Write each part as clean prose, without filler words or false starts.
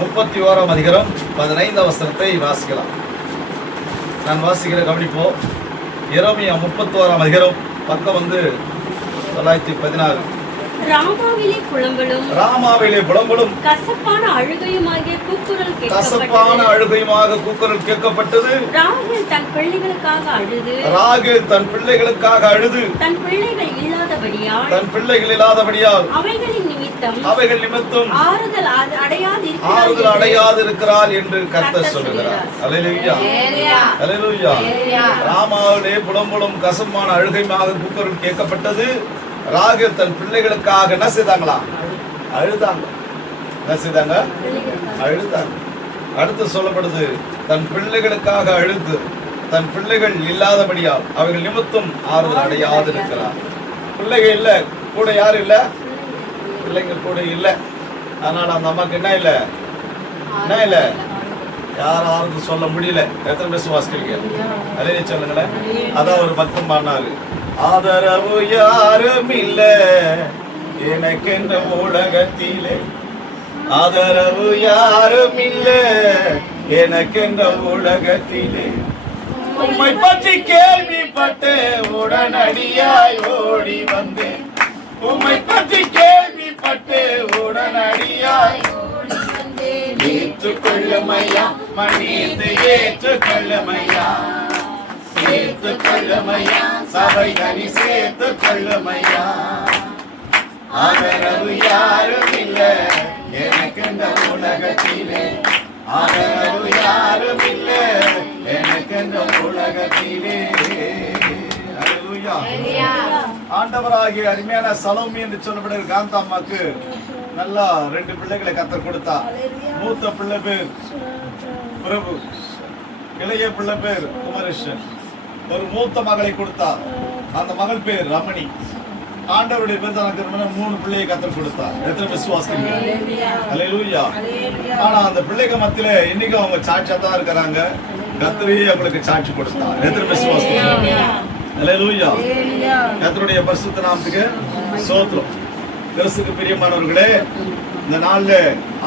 31ஆம் அதிகாரம் 15ஆம் வசனத்தை வாசிக்கலாம். நான் வாசிக்கிற கவனிப்போம். எரேமியா 31ஆம் அதிகாரம் பக்கம் 916. ராமாவிலே புலம்பலும் கசப்பான அழுகையுமாக கூக்குரல் கேட்கப்பட்டது. ராகேல் தன் பிள்ளைகளுக்காக அழுது தன் பிள்ளைகள் இல்லாதபடியால் அவைகள் நிமித்தம் ஆறுதல் அடையாது இருக்கிறாள் என்று கர்த்தர் சொல்லுகிறார். அல்லேலூயா, அல்லேலூயா. ராமாவிலே புலம்பலும் கசப்பான அழுகையுமாக கூக்குரல் கேட்கப்பட்டது. ராகேல் தன் பிள்ளைகளுக்காக என்ன செய்தாங்களா? அழுதாங்க. என்ன செய்தாங்க? அழுதாங்க. அடுத்து சொல்லப்படுது, தன் பிள்ளைகளுக்காக அழுது தன் பிள்ளைகள் இல்லாதபடியால் அவர்கள் நிமித்தம் ஆறுதல் அடையாது இருக்கிறார். பிள்ளைகள் இல்ல, கூட யாரும் இல்ல, பிள்ளைங்க கூட இல்ல. அதனால அந்த அம்மாக்கு என்ன இல்ல, யாரும் சொல்ல முடியல. எத்தனை பேர் வாசிக்கிறீங்க? அதே சொல்லுங்களேன். அதான் ஒரு பக்தம் பண்ணாரு, ஆதரவு யாரும் இல்ல எனக்கென்ற உலகத்திலே, ஆதரவு யாரும் இல்ல எனக்கென்ற உலகத்திலே, உம்மை பற்றி கேள்விப்பட்டு உடனடியாய் ஓடி வந்தேன், உம்மை பற்றி கேள்விப்பட்டு உடனடியாய் ஏற்றுக்கொள்ளுமையா, மன்னித்து ஏற்றுக்கொள்ளுமையா, சேர்த்துக்கொள்ளுமையா, சபை தனி சேர்த்துக்கொள்ளுமையா, ஆதரவு யாரும் இல்ல எனக்கு இந்த உலகத்திலே, ஆதரவு யாரும் இல்ல எனக்கு இந்த உலகத்திலே. ஆண்டவராகிய அருமையான சலோமி என்று சொல்லப்படுகிற காந்தாம்மாக்கு நல்லா 2 பிள்ளைகளை கர்த்தர் கொடுத்தா. மூத்த பிள்ளை பேர் பிரபு, இளைய பிள்ளை பேர் குமரேஷன். ஒரு மூத்த மகளை கொடுத்தார். அந்த மகள் பேர் ரமணி. ஆண்டவருடைய பேர் தனக்கு 3 பிள்ளையை கர்த்தர் கொடுத்தார். எத்தனை விசுவாசிங்க? அல்லேலூயா. ஆனா அந்த பிள்ளைக்கு மத்தியில இன்னைக்கு அவங்க சாட்சியா தான் இருக்கிறாங்க. கர்த்தரே அவங்களுக்கு சாட்சி கொடுத்தார். எத்தனை விசுவாசிங்க? அல்லேலூயா. கர்த்தருடைய பரிசுத்த நாமத்துக்கு ஸ்தோத்திரம். கிறிஸ்துவுக்கு பிரியமானவர்களே, இந்த நாள்ல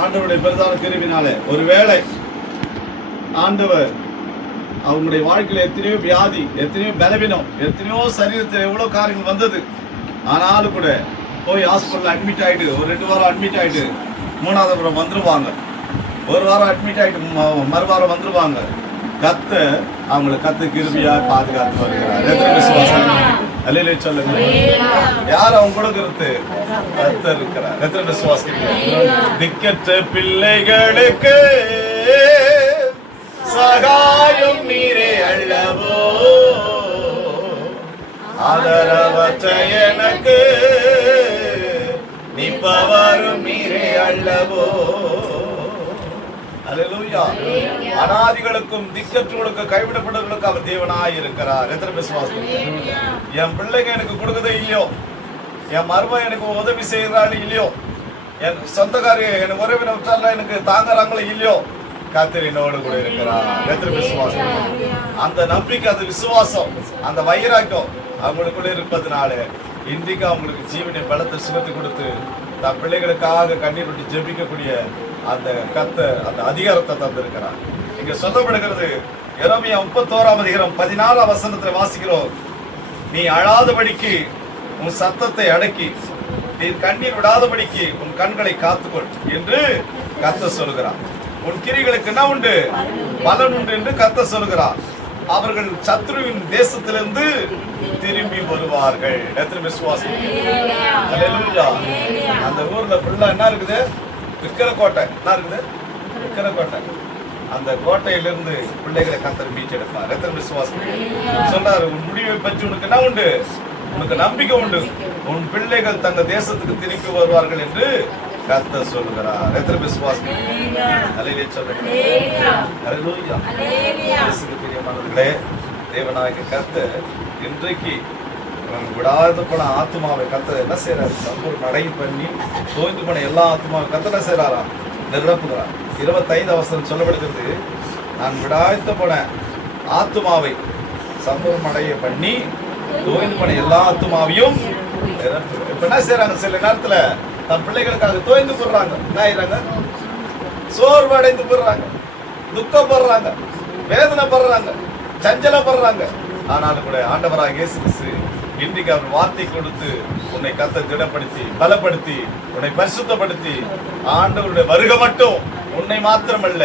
ஆண்டவருடைய பெரிதான கிருபையினாலே ஒருவேளை ஆண்டவர் அவங்களுடைய வாழ்க்கையில எத்தனையோ வியாதி, எத்தனையோ பலவீனம், எத்தனையோ சரீரத்தில் எவ்வளவு காரியங்கள் வந்தது. ஆனாலும் கூட போய் ஹாஸ்பிட்டல் அட்மிட் ஆயிட்டு ஒரு 2 வாரம் அட்மிட் ஆயிட்டு 3வது வாரம் வந்துருவாங்க. 1 வாரம் அட்மிட் ஆயிட்டு மறுவாரம் வந்துருவாங்க. கர்த்தர் அவங்களை கிருபையா பாதுகாத்து வருகிறார். எத்தனை விசுவாசம்? அல்லேலூயா சொல்லுங்க. யார் அவங்க கூட இருந்து? கர்த்தர் இருக்கிறார். எத்தனை விசுவாசிங்க? திக்கற்ற பிள்ளைகளுக்கு சகாயம் நீரே அல்லவோ, ஆதரவற்ற எனக்கு நிற்பவரும் நீரே அல்லவோ. அல்லேலூயா. அநாதிகளுக்கும் திக்கற்றவர்களுக்கும் கைவிடப்பட்டவர்களுக்கு அவர் தேவனாய் இருக்கிறார். எத்தனை விசுவாசம்? என் பிள்ளைங்க எனக்கு கொடுக்கதே இல்லையோ, என் மருமகன் எனக்கு உதவி செய்யறாள் இல்லையோ, என் சொந்தக்காரங்க எனக்கு உறவினர் எனக்கு தாங்குறாங்களோ இல்லையோ, கர்த்தர் என்னோடு கூட இருக்கிறார். எத்தனை விசுவாசம்? அந்த நம்பிக்கை, அந்த விசுவாசம், அந்த வைராக்கியம் அவங்களுக்குள்ள இருப்பதுனால இன்றைக்கு அவங்களுக்கு ஜீவனை பலத்தை சுகத்தை கொடுத்து தன் பிள்ளைகளுக்காக கண்ணீர் விட்டு ஜெபிக்கக்கூடிய அந்த கர்த்தர் அந்த அதிகாரத்தை தந்திருக்கிறார். இங்க சொல்லப்படுகிறது எரேமியா 31ஆம் அதிகாரம் 16ஆம் வசனத்துல வாசிக்கிறோம், நீ அழாதபடிக்கு உன் சத்தத்தை அடக்கி, நீ கண்ணீர் விடாதபடிக்கு உன் கண்களை காத்துக்கொள் என்று கர்த்தர் சொல்கிறார். உன் கிரிகளுக்கு என்ன உண்டு? பலன் உண்டு என்று கர்த்தர் சொல்கிறார். அவர்கள் சத்ருவின் தேசத்திலிருந்து திரும்பி வருவார்கள். எத்தனை விசுவாசம்? அல்லேலூயா. அந்த ஊர்ல ஃபுல்லா என்ன இருக்குது? விக்கிரக்கோட்டை. என்ன இருக்குது? விக்கிரக்கோட்டை. அந்த கோட்டையிலிருந்து பிள்ளைகளை கர்த்தர் மீட்டெடுப்பார். எத்தனை விசுவாசம்? சொன்னார், உன் முடிவை பற்றி உனக்கு என்ன உண்டு? உனக்கு நம்பிக்கை உண்டு. உன் பிள்ளைகள் தங்க தேசத்துக்கு திரும்பி வருவார்கள் என்று கர்த்தர் சொல்லுகிறார். எத்தனை விசுவாசம்? அல்லேலூயா சொல்லுங்க. அல்லேலூயா. இயேசுவுக்கு பிரியமானவர்களே, தேவனாகிய கர்த்தர் இன்றைக்கு விடாத போன ஆத்மாவை கர்த்தர் என்ன செய்யறாரு? சம்பூர்ண நடை பண்ணி தோய்ந்து போன எல்லா ஆத்மாவும் கர்த்தர் என்ன செய்யறாரா? நிரப்புகிறார். 25ஆம் வசனம் சொல்லப்படுகிறது, நான் விடாய்த்து போன ஆத்மாவை சம்பூர்ண அடைய பண்ணி தோய்ந்து போன எல்லா ஆத்மாவையும் இப்ப என்ன செய்யறாங்க? சில நேரத்துல தன் பிள்ளைகளுக்காக தோய்ந்து போடுறாங்க. என்ன ஆயிடுறாங்க? சோர்வு அடைந்து போடுறாங்க, துக்கப்படுறாங்க, வேதனைப்படுறாங்க, சஞ்சலப்படுறாங்க. ஆனாலும் கூட ஆண்டவராக இயேசு கிறிஸ்து இன்றைக்கு அவர் வார்த்தை கொடுத்து உன்னை கர்த்தர் திடப்படுத்தி பலப்படுத்தி உன்னை பரிசுத்தப்படுத்தி ஆண்டவருடைய வருகை மட்டும் உன்னை மாத்திரமல்ல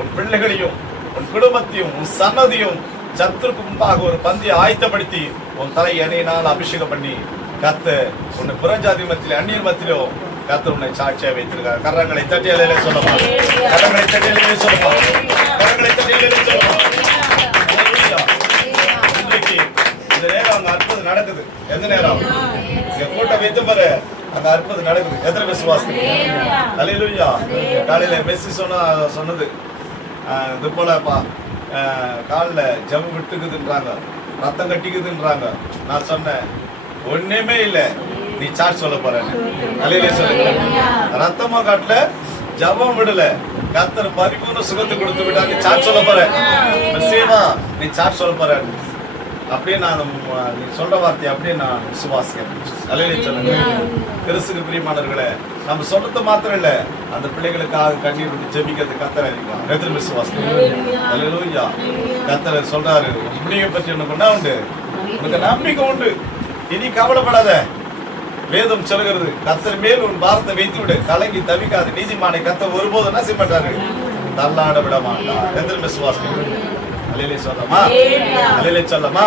உன் பிள்ளைகளையும் உன் குடும்பத்தையும் உன் சன்னதியும் சத்துருக்கு முன்பாக ஒரு பந்தியை ஆயத்தப்படுத்தி உன் தலை எண்ணெயினால் அபிஷேகம் பண்ணி கர்த்தர் உன்னை புறஜாதி மத்தியிலே அந்நியர் மத்தியிலோ கர்த்தர் உன்னை சாட்சியா வைத்திருக்கார். கரங்களை தட்டியலே சொல்லலாம், கரங்களை தட்டியலே சொல்லலாம், கரங்களை தட்டியலே சொல்லலாம். இன்றைக்கு இந்த நேரம் அங்க அற்புதம் நடக்குது. எந்த நேரம் இங்க கூட்டம் வைத்து பாரு, அங்க அற்புதம் நடக்குது. எத்தனை விசுவாசம்? அல்லேலூயா. காலையில மெஸ்ஸி சொன்னது இது போலப்பா, காலில் ஜவு விட்டுக்குதுன்றாங்க, ரத்தம் கட்டிக்குதுன்றாங்க. நான் சொன்னேன் ஒண்ணுமே இல்லை, நீ சார்ஜ் சொல்ல போற. அல்லேலூயா சொல்லுங்க. ரத்தமா காட்டல, ஜபம் விடல, கர்த்தர் பரிபூர்ண சுகத்தை கொடுத்து விட்டா நீ சார்ஜ் சொல்ல போற. மெஸ்ஸியமா நீ சார்ஜ் சொல்ல போற. அப்படியே நான் நீ சொல்ற வார்த்தை அப்படியே நான் விசுவாசிக்கிறேன். அல்லேலூயா சொல்லுங்க. கிறிஸ்துவுக்கு பிரியமானவர்களே, நம்ம சொல்றது மாத்திரம் இல்ல, அந்த பிள்ளைகளுக்காக கண்ணீர் விட்டு ஜெபிக்கிறது கர்த்தர் அறிவிப்பார். எத்தனை விசுவாசம்? அல்லேலூயா. கர்த்தர் சொல்றாரு, உன்னைய பற்றி என்ன பண்ணா உண்டு, உனக்கு நம்பிக்கை உண்டு, இனி கவலைப்படாத. வேதம் சொல்கிறது, கர்த்தர் மேல் உன் பாரத்தை வைத்து விடு, கலங்கி தவிக்காது. நீதிமானை கர்த்தர் ஒருபோதும் என்ன செய்ய மாட்டாரு, தள்ளாட விட மாட்டார். எத்தனை விசுவாசம்? அல்லேலூயா சொல்லமா, அல்லேலூயா சொல்லமா.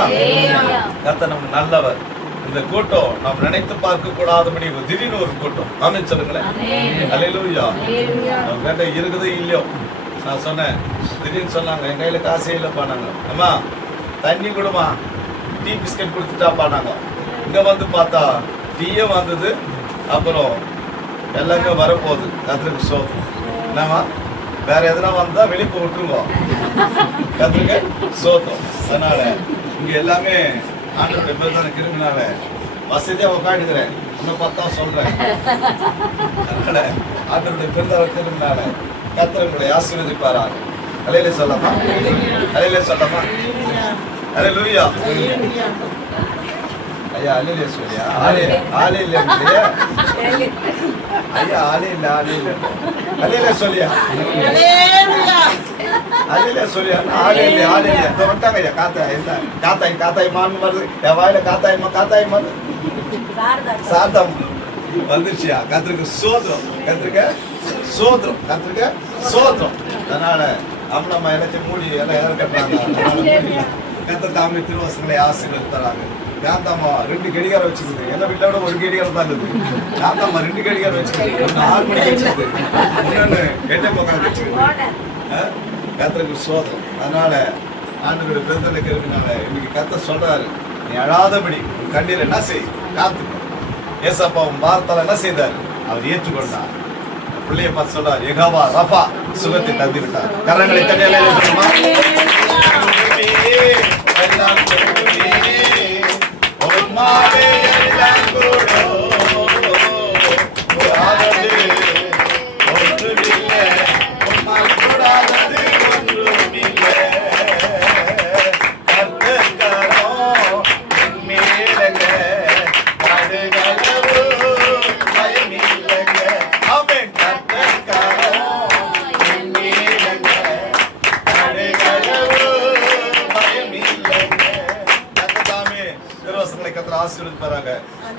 கர்த்தர் நம்ம நல்லவர். இந்த கூட்டம் நாம் நினைத்து பார்க்க கூடாதபடி திடீர்னு ஒரு கூட்டம். ஆமென் சொல்லுங்களேன். அல்லேலூயா. நம்ம கேட்ட இருக்குதோ இல்லையோ, நான் சொன்னேன், திடீர்னு சொன்னாங்க என் கையில காசே இல்லைப்பா. நாங்க அம்மா தண்ணி கொடுமா, டீ பிஸ்கட் கொடுத்துட்டாப்பா. நாங்க இங்க வந்து பார்த்தா டீயே வந்தது, அப்புறம் எல்லாமே வரப்போகுது. கர்த்தருக்கு ஸ்தோத்திரம். என்னம்மா வேற எதனா வந்தா வெளியே போய் விட்டுருங்க. கர்த்தருக்கு ஸ்தோத்திரம். அதனால இங்க எல்லாமே ஆண்டவருடைய பேர் தானே கிருமினால வசதியா உட்காந்துக்கிறேன். இன்னும் பார்த்தா சொல்றேன். அதனால ஆண்டவருடைய பேர் தான் கிருமினால கர்த்தர் உங்களை ஆசீர்வதிப்பாராக. அல்லேலூயா சொல்லமா, அல்லேலூயா சொல்லமா, அல்லேலூயா. ஐயா அல்லேலூயா சொல்லியா, ஆளே இல்லையா ஐயா, ஆளே இல்லை, ஆளே இல்லை. அல்லேலூயா சொல்லியா, அல்லேலூயா சொல்லியா. ஆளே இல்லை, ஆளே இல்லை. இப்போ வந்துட்டாங்க ஐயா. காத்தாய் என்ன காத்தாய், காத்தாய் மான் வருது என் வாயில. காத்தாயம்மா, காத்தாயம்மா, சாத்தம் வந்துருச்சியா. கர்த்தருக்கு சோத்திரம், கர்த்தருக்கு சோத்திரம், கர்த்தருக்கு சோத்திரம். அதனால அம்மனம்மா எல்லாத்தையும் மூடி எல்லாம் எதிர கட்டுறாங்க. கர்த்தர் தாமே திருவசங்களை ஆசீர்வதித்தாங்க. காந்தாம்மா 2 கடிகாரம் வச்சுக்குது. என்ன வீட்டை விட 1 கடிகாரம் தான் இருக்குது. காந்தாம்மா 2 கடிகாரம் வச்சுக்குது. 1 6 மணிக்கு வச்சுக்குது, இன்னொன்னு 8 முக்கால் வச்சுக்குது. கர்த்தருக்கு சோதம். அதனால ஆண்டவருடைய பெருந்தலுக்கு இருக்கிறனால இன்னைக்கு கர்த்தர் சொல்றாரு, நீ அழாதபடி உன் கண்ணீர் என்ன செய், காத்துக்கோ. ஏசப்பா உன் பாரத்தால் என்ன செய்தார், அவர் ஏற்றுக்கொண்டார். பிள்ளைய பார்த்து சொல்றார், யெகோவா ரஃபா சுகத்தை தந்து விட்டார். கரங்களை தட்டியலே சொல்லுமா. ஆசீர்வதிப்பாராக.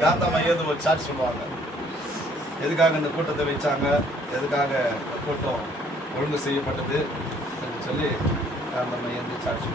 காந்தாம்மா ஏதோ ஒரு சாட்சி சொல்லுவாங்க, எதுக்காக இந்த கூட்டத்தை வச்சாங்க, எதுக்காக கூட்டம் ஒழுங்கு செய்யப்பட்டது சொல்லி காந்தாம்மா ஏதோ சாட்சி சொல்லுவாங்க.